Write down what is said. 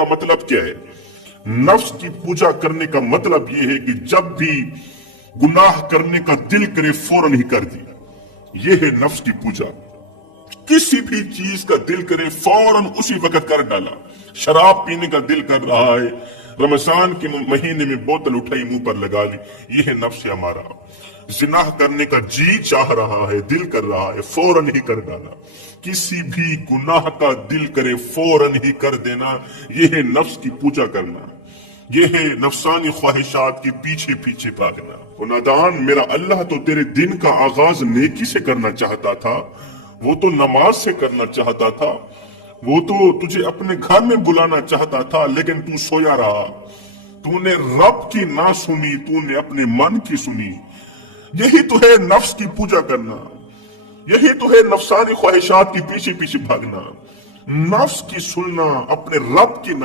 का मतलब क्या है? नफ्स की पूजा करने का मतलब यह है कि जब भी गुनाह करने का दिल करे फौरन ही कर दिया। यह है नफ्स की पूजा। किसी भी चीज का दिल करे फौरन उसी वक्त कर डाला। शराब पीने का दिल कर रहा है, रमजान के महीने में बोतल उठाई मुंह पर लगा ली, यह है नफ्स हमारा। जिनाह करने का जी चाह रहा है, दिल कर रहा है, फौरन ही कर डाला। किसी भी गुनाह का दिल करे फौरन ही कर देना, यह है नफ्स की पूजा करना। यह है नफसानी ख्वाहिशात के पीछे पीछे भागना। ओ नादान, मेरा अल्लाह तो तेरे दिन का आगाज नेकी से करना चाहता था, वो तो नमाज से करना चाहता था, वो तो तुझे अपने घर में बुलाना चाहता था, लेकिन तू सोया रहा। तूने रब की ना सुनी, तूने अपने मन की सुनी। यही तो है नफ्स की पूजा करना, यही तो है नफसानी ख्वाहिशात के पीछे पीछे भागना। नफ्स की सुनना, अपने रब की ना